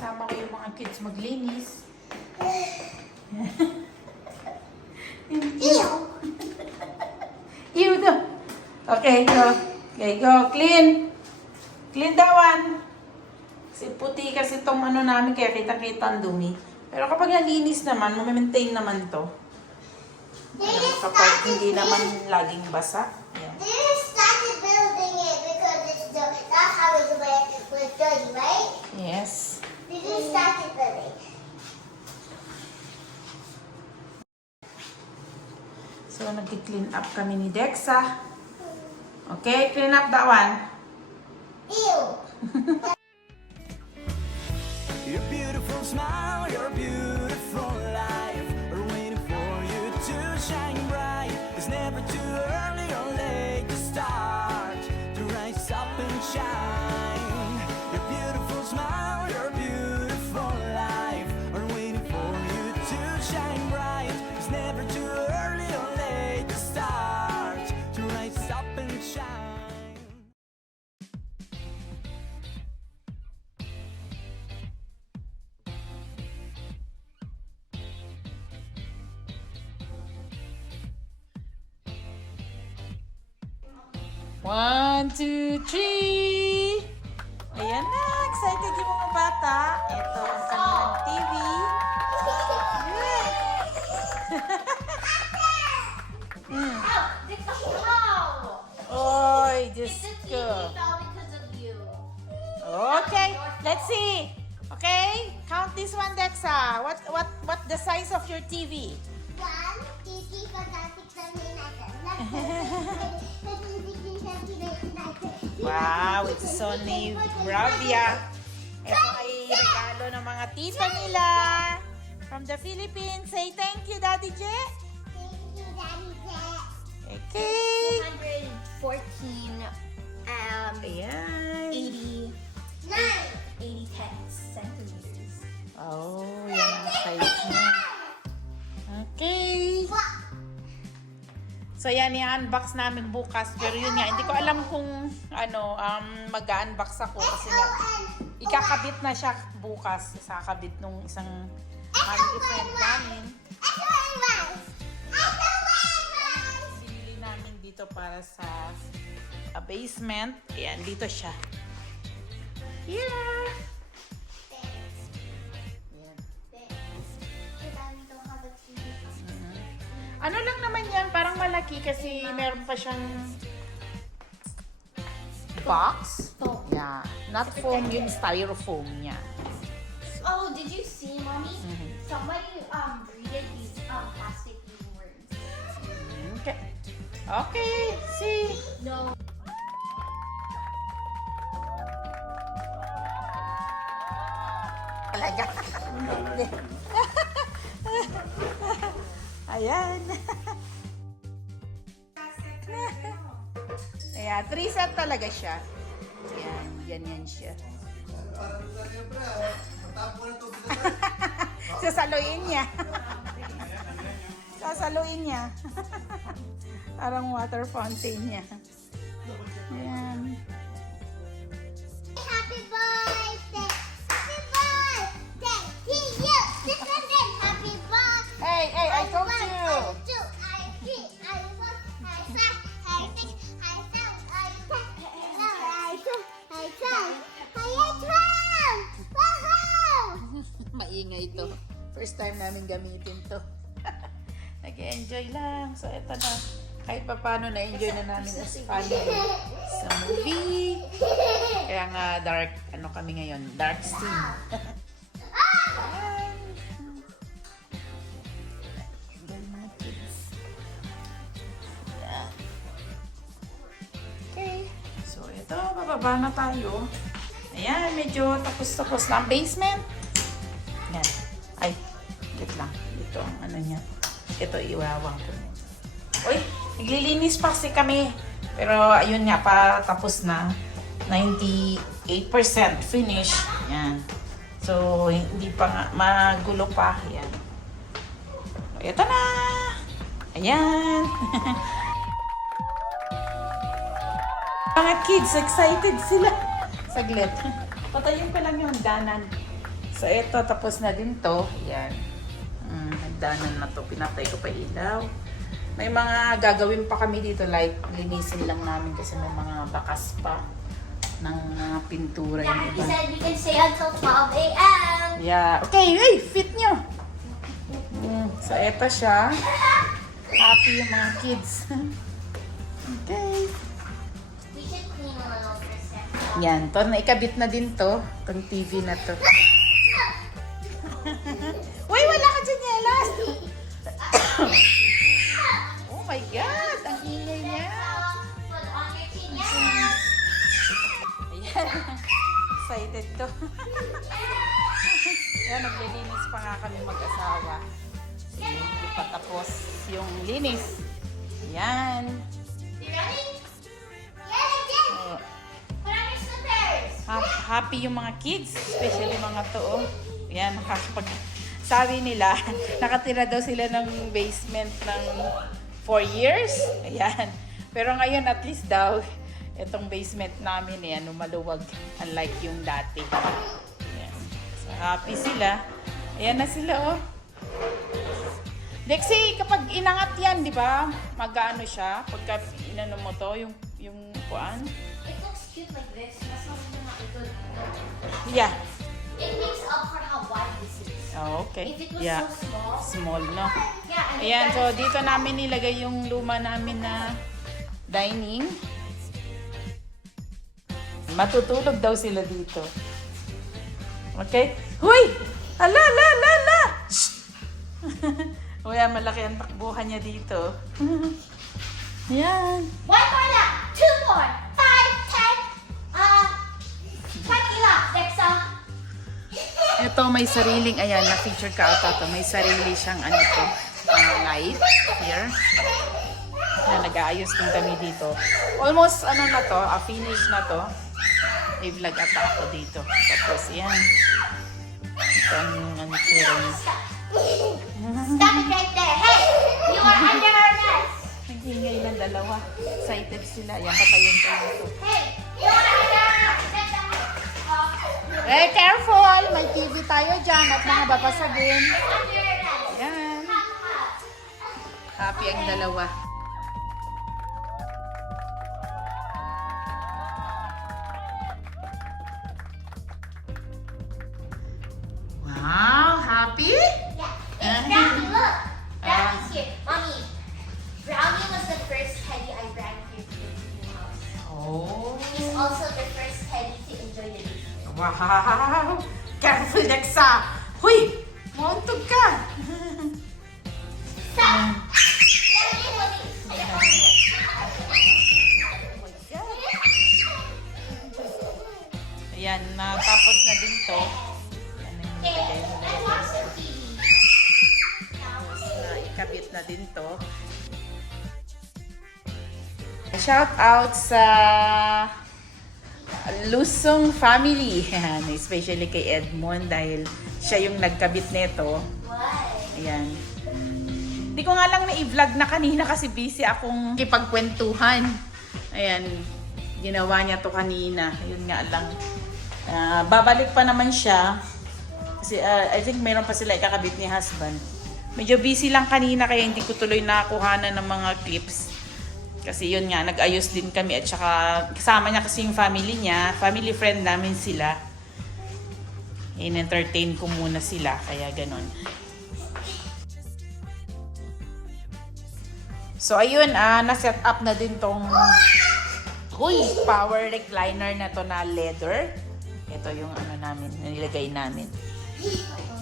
Kasama ko yung mga kids maglinis. Ew! Ew daw. Okay, go. Okay, go. Clean. Clean that one. Kasi puti kasi itong ano namin, kaya kita-kita ang dumi. Pero kapag nalinis naman, maintain naman to. Ayan, kapag hindi naman laging basa. Ayan. They just started building it because that's how it was dirty, right? Yes. They just started building. So, nag-clean up kami ni Dexa. Okay, clean up that one. Ew! Your beautiful smile, your beautiful life are waiting for you to shine bright. It's never too early or late to start to rise up and shine. Your beautiful smile, your beautiful life are waiting for you to shine bright. It's never too early or late to start to rise up and shine. One, two, three! Ayan na, excited yung mga bata. Ito ang kanilang TV. It's a cow! Oy, Diyos The TV ko. fell because of you. Okay, let's see. Okay, count this one, Dexa. What the size of your TV? 1, 2, 3, 4, 5, 6, 7, 8, 9, 10. Wow, it's Sony Bravia. Ito ay regalo ng mga tito nila from the Philippines. Say thank you, Daddy J. Thank you, Daddy Jet. Okay. 114, Ayan. 80, 80 centimeters. Oh, yan ang size niya. Okay. So yan, i-unbox namin bukas. Pero yun nga, hindi ko alam kung mag-unbox ako kasi nga, ikakabit na siya bukas. Kakabit nung isang friend namin. Binili namin dito para sa basement. Ayan, dito siya. Here! Ayan. Ano lang naman yan, parang malaki kasi meron pa siyang box. Foam. Yeah, not foam, yung styrofoam niya. Oh, did you see, Mommy? Somebody greeted these plastic words. Okay. Okay, see. No. Talaga. Ayan. Ayan, 3 set talaga siya. Ayan, ganyan siya. Sasaluin niya. Sasaluin niya. Parang water fountain niya. Ayan. Happy birthday! Happy birthday to you! This one said happy birthday! Hey, I told you. Maingay ito. First time namin gamitin to. Nag-enjoy lang. So, ito na. Kahit pa paano na-enjoy na namin as family sa movie. Kaya nga dark, kami ngayon? Dark scene. Ayan. Enjoy mga kids. Ayan. Okay. So, ito. Bababa na tayo. Ayan. Medyo tapos-tapos na ang basement. Ayan. Ay, wait lang. Ito ang ano niya. Ito, iwawang ko. Uy, naglilinis pa kasi kami. Pero, ayun nga, tapos na. 98% finish. Yan. So, hindi pa nga, magulo pa. Yan. Ito na! Ayan! Mga kids, excited sila. Saglit. Patayin ko lang yung danan. So, ito, tapos na din to. Yan. Nagdanan na to. Pinatay ko pa ilaw. May mga gagawin pa kami dito. Like, linisin lang namin kasi may mga bakas pa ng mga pintura yung Daddy iba. said we can stay until 12 a.m. Yeah. Okay, hey, fit nyo. So, ito siya. Happy yung mga kids. Okay. We should clean a little first. Yan. To, naikabit na din to. Itong TV na to. Uy, wala ka dyan, Yelas! Oh my God! Ang ingay niya. Put on your team. Yes. Ayan. Excited to. Ayan, naglilinis pa nga kami mag-asawa. Hindi pa tapos yung linis. Ayan. You ready? Yeah, I did. Oh, Put on your slippers. happy yung mga kids. Especially mga to. Oh. Ayan, nakakapag... Sabi nila, nakatira daw sila ng basement ng 4 years. Ayan. Pero ngayon, at least daw, itong basement namin, ayan, maluwag. Unlike yung dati. Ayan. So, happy sila. Ayan na sila, oh. Lexi, kapag inangat yan, di ba? Mag-ano siya? Pagka inano mo to, yung kuan. It looks cute like this. That's not good. Yeah. It makes up for how wide this is. Oh, okay. If it was Yeah. so small. Small, no? Yeah, and Ayan, if so that- dito namin nilagay yung luma namin na dining. Matutulog daw sila dito. Okay? Huy! Ala, ala, ala, ala! Uy, malaki ang takbuhan niya dito. Yan. 1 more lap, 2 more, 5, 10, 20 laps, Dexa. Ito may sariling, ayan, na-feature ka ata to. May sarili siyang ano to, light here. Na nag-aayos din kami dito. Almost ano na to, finish na to. I-vlog ata ako dito. Tapos yan. Ito ang ano tsura niya. Stop it right there. Hey, you are under arrest. Nag-ingay ng dalawa. Excited sila. Yan, patayin ko na ito. Hey, you are under arrest. Dexa. Eh, careful! May TV tayo dyan at mga babasagin. Under arrest. Yan. Happy ang dalawa. Wow! Happy? Yeah. Hey, Brownie, look. Brownie's here. Mommy, Brownie was the first teddy I brought here to the new house. Oh! He's also the first teddy to enjoy the day. Wow! Careful, Lexa! Huy! Mauntog ka! Stop. Let me hold you. Ayan, natapos na din to. Ano yung Okay, nilagay mo na let's yun? watch the TV. Na ikabit na din to. Shout out sa Lusong family. Ayan, especially kay Edmond dahil siya yung nagkabit nito. What? Ayan. Hindi ko nga lang na-vlog na kanina kasi busy akong kipagkwentuhan. Ayan, ginawa niya to kanina. Yun nga lang. Babalik pa naman siya. Kasi I think mayroon pa sila ikakabit ni husband. Medyo busy lang kanina kaya hindi ko tuloy nakuhanan ng mga clips. Kasi yun nga, nag-ayos din kami at saka kasama niya kasi yung family niya. Family friend namin sila. In-entertain ko muna sila, kaya ganon. So ayun, na-set up na din tong power recliner na to na leather. Ito yung ano namin, nilagay namin.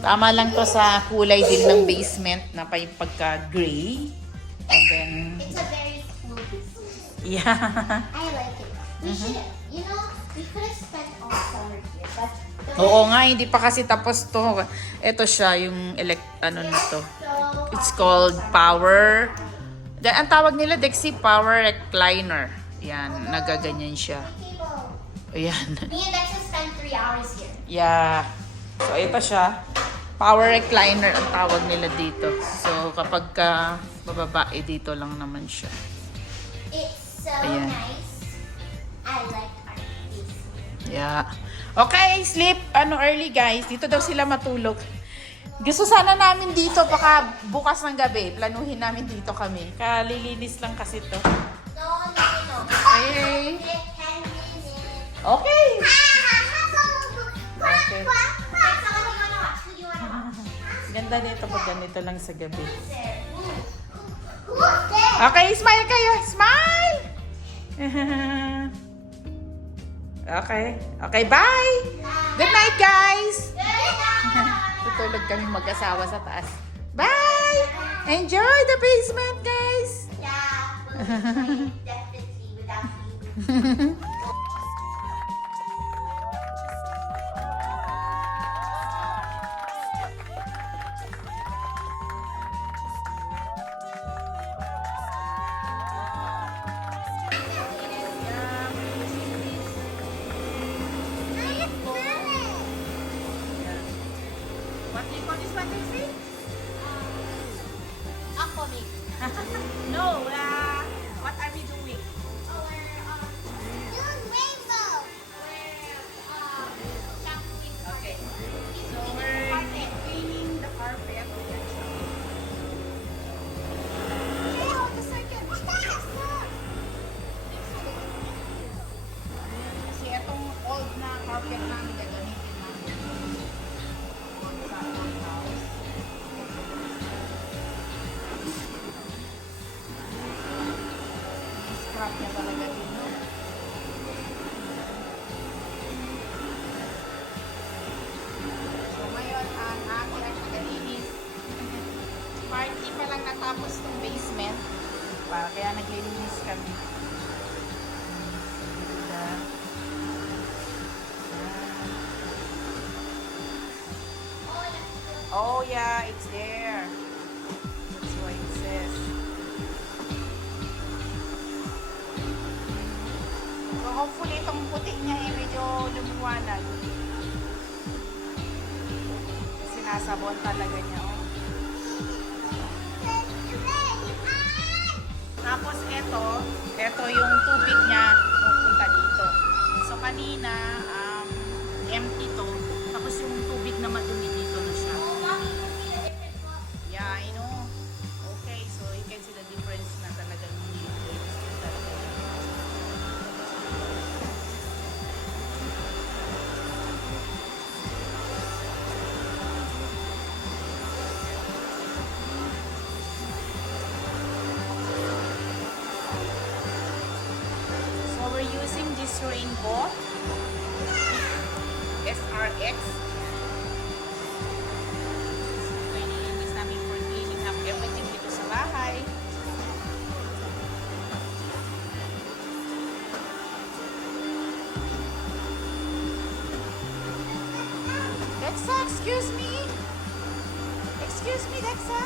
Tama lang to sa kulay din ng basement na pagka-gray. And then, It's a very smooth. yeah. I like it. We should, you know, we could have spent all summer here, but the Oo nga, hindi pa kasi tapos to. Ito siya, yung ano na to. so It's called Power. Ang tawag nila, Dexy Power Recliner. Yan, nagaganyan siya. cable. Ayan. Me and Dexa spent 3 hours here. Yeah. So, ito siya. Power recliner ang tawag nila dito. So, kapag ka bababa, dito lang naman siya. It's so Ayan. nice. I like our basement. Yeah. Okay, sleep. Early guys. Dito daw sila matulog. Gusto sana namin dito baka bukas ng gabi. Planuhin namin dito kami. Kalilinis lang kasi to. No. Okay. 10 minutes. Okay. Okay. Who do you wanna watch? Ganda nito pag ganito lang sa gabi. Who's there? Who's there? Okay, smile kayo. Smile! Okay. Okay, bye! Good night, guys! Tutulog kami mag-asawa sa taas. Bye! Enjoy the basement, guys! Yeah, we'll definitely without you. What do you call this one, Daisy? Aquamate. No, what are we doing? Doing rainbow. Shampooing Okay. So We're cleaning the carpet. Kasi itong old na carpet namin gagamitin namin sa old house. Scrap niya talaga din, no? So ngayon, ang ate ay naglilinis. Party pa lang natapos tong basement. Kaya naglilinis kami. Ganda. Oh yeah, it's there. That's what it says. So hopefully itong puti niya ay medyo lumiwanag. Sinasabon talaga niya. Oh. Tapos ito yung tubig niya pupunta dito. So kanina, empty to. Tapos yung tubig na madumi dito na siya. Mommy, you see the difference. Look. Yeah, I know. Okay, so you can see the difference na talagang hindi talaga. So we're using this rainbow SRX. So iniinis namin for cleaning up everything dito sa bahay. Dexa, excuse me. Excuse me, Dexa.